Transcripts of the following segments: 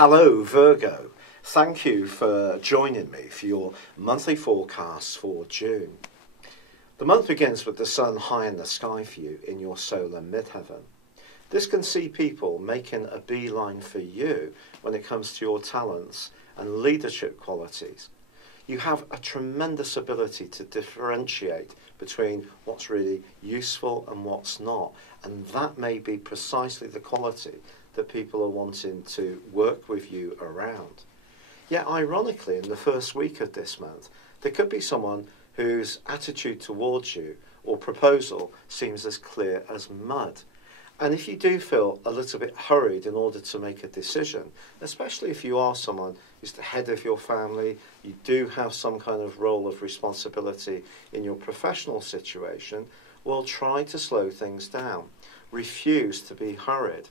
Hello Virgo, thank you for joining me for your monthly forecast for June. The month begins with the sun high in the sky for you in your solar midheaven. This can see people making a beeline for you when it comes to your talents and leadership qualities. You have a tremendous ability to differentiate between what's really useful and what's not, and that may be precisely the quality that people are wanting to work with you around. Yet ironically, in the first week of this month, there could be someone whose attitude towards you or proposal seems as clear as mud. And if you do feel a little bit hurried in order to make a decision, especially if you are someone who's the head of your family, you do have some kind of role of responsibility in your professional situation, well, try to slow things down. Refuse to be hurried.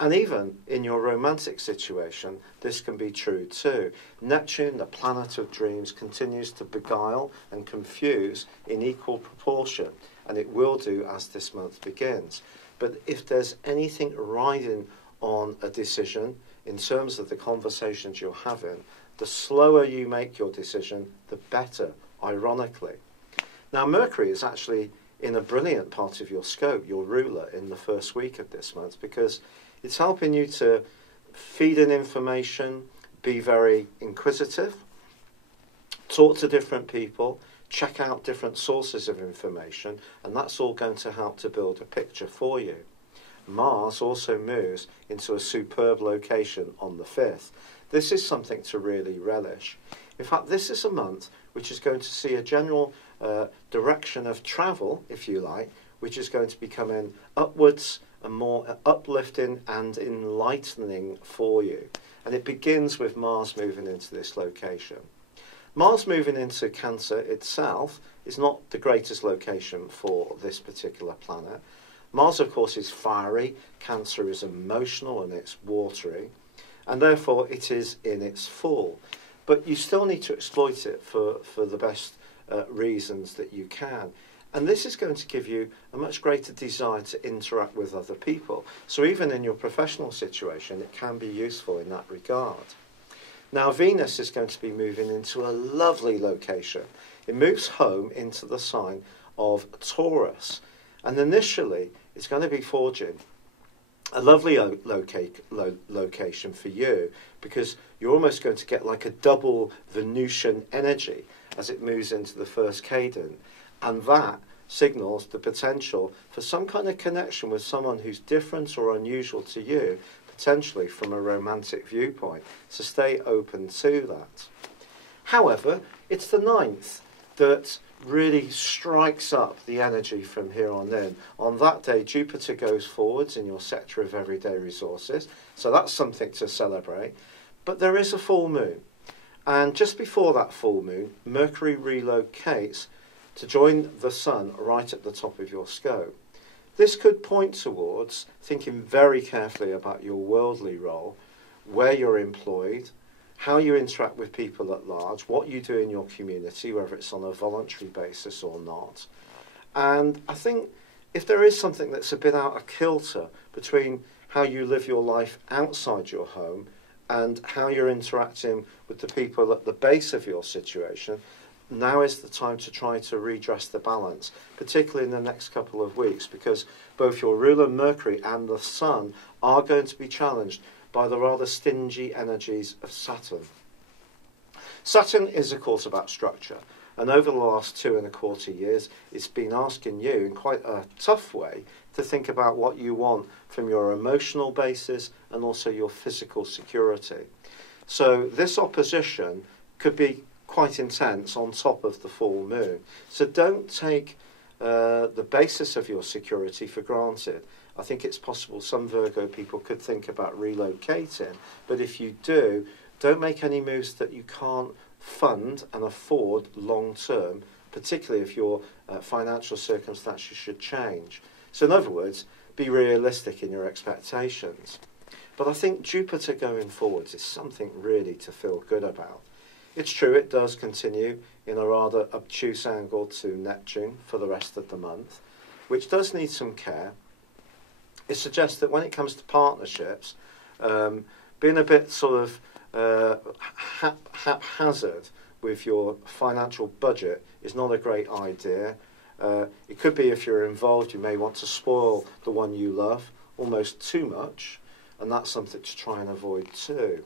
And even in your romantic situation, this can be true too. Neptune, the planet of dreams, continues to beguile and confuse in equal proportion, and it will do as this month begins. But if there's anything riding on a decision in terms of the conversations you're having, the slower you make your decision, the better, ironically. Now, Mercury is actually in a brilliant part of your scope, your ruler, in the first week of this month, because it's helping you to feed in information, be very inquisitive, talk to different people, check out different sources of information, and that's all going to help to build a picture for you. Mars also moves into a superb location on the 5th. This is something to really relish. In fact, this is a month which is going to see a general direction of travel, if you like, which is going to be coming upwards and more uplifting and enlightening for you. And it begins with Mars moving into this location. Mars moving into Cancer itself is not the greatest location for this particular planet. Mars, of course, is fiery. Cancer is emotional and it's watery. And therefore, it is in its full. But you still need to exploit it for the best reasons that you can. And this is going to give you a much greater desire to interact with other people. So even in your professional situation, it can be useful in that regard. Now, Venus is going to be moving into a lovely location. It moves home into the sign of Taurus. And initially, it's going to be forging a lovely location for you, because you're almost going to get like a double Venusian energy as it moves into the first cadent. And that signals the potential for some kind of connection with someone who's different or unusual to you, potentially from a romantic viewpoint. So stay open to that. However, it's the 9th that really strikes up the energy from here on in. On that day, Jupiter goes forwards in your sector of everyday resources. So that's something to celebrate. But there is a full moon. And just before that full moon, Mercury relocates to join the sun right at the top of your scope. This could point towards thinking very carefully about your worldly role, where you're employed, how you interact with people at large, what you do in your community, whether it's on a voluntary basis or not. And I think if there is something that's a bit out of kilter between how you live your life outside your home and how you're interacting with the people at the base of your situation, now is the time to try to redress the balance, particularly in the next couple of weeks, because both your ruler Mercury and the Sun are going to be challenged by the rather stingy energies of Saturn. Saturn is, of course, about structure, and over the last 2.25 years, it's been asking you, in quite a tough way, to think about what you want from your emotional basis and also your physical security. So this opposition could be quite intense on top of the full moon. So don't take the basis of your security for granted. I think it's possible some Virgo people could think about relocating, but if you do, don't make any moves that you can't fund and afford long term, particularly if your financial circumstances should change. So in other words, be realistic in your expectations. But I think Jupiter going forwards is something really to feel good about. It's true, it does continue in a rather obtuse angle to Neptune for the rest of the month, which does need some care. It suggests that when it comes to partnerships, being a bit sort of haphazard with your financial budget is not a great idea. It could be, if you're involved, you may want to spoil the one you love almost too much, and that's something to try and avoid too.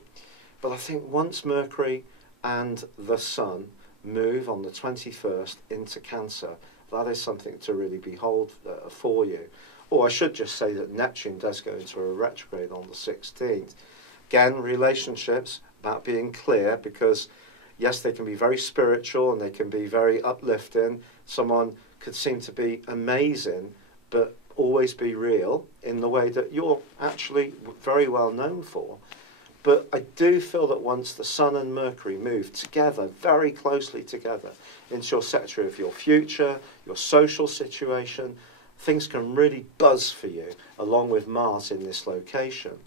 But I think once Mercury and the Sun move on the 21st into Cancer, that is something to really behold for you. Or I should just say that Neptune does go into a retrograde on the 16th. Again, relationships, about being clear, because yes, they can be very spiritual and they can be very uplifting. Someone could seem to be amazing, but always be real in the way that you're actually very well known for. But I do feel that once the Sun and Mercury move together, very closely together, into your sector of your future, your social situation, things can really buzz for you, along with Mars in this location.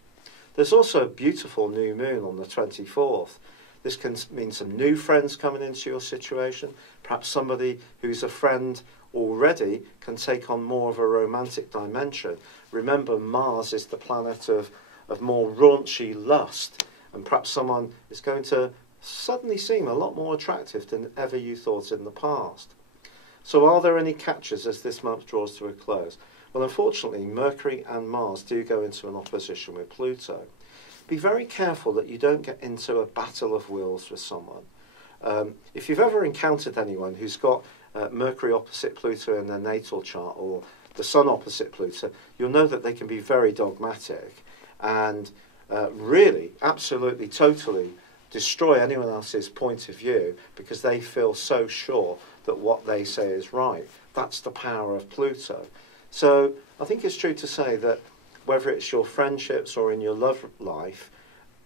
There's also a beautiful new moon on the 24th. This can mean some new friends coming into your situation. Perhaps somebody who's a friend already can take on more of a romantic dimension. Remember, Mars is the planet of more raunchy lust, and perhaps someone is going to suddenly seem a lot more attractive than ever you thought in the past. So are there any catches as this month draws to a close? Well, unfortunately, Mercury and Mars do go into an opposition with Pluto. Be very careful that you don't get into a battle of wills with someone. If you've ever encountered anyone who's got Mercury opposite Pluto in their natal chart, or the Sun opposite Pluto, you'll know that they can be very dogmatic and really, absolutely, totally destroy anyone else's point of view because they feel so sure that what they say is right. That's the power of Pluto. So I think it's true to say that whether it's your friendships or in your love life,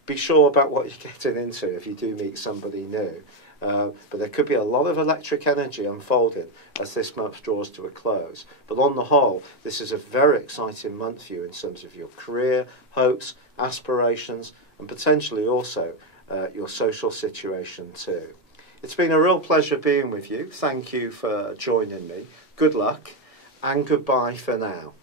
be sure about what you're getting into if you do meet somebody new. But there could be a lot of electric energy unfolding as this month draws to a close. But on the whole, this is a very exciting month for you in terms of your career, hopes, aspirations, and potentially also your social situation too. It's been a real pleasure being with you. Thank you for joining me. Good luck and goodbye for now.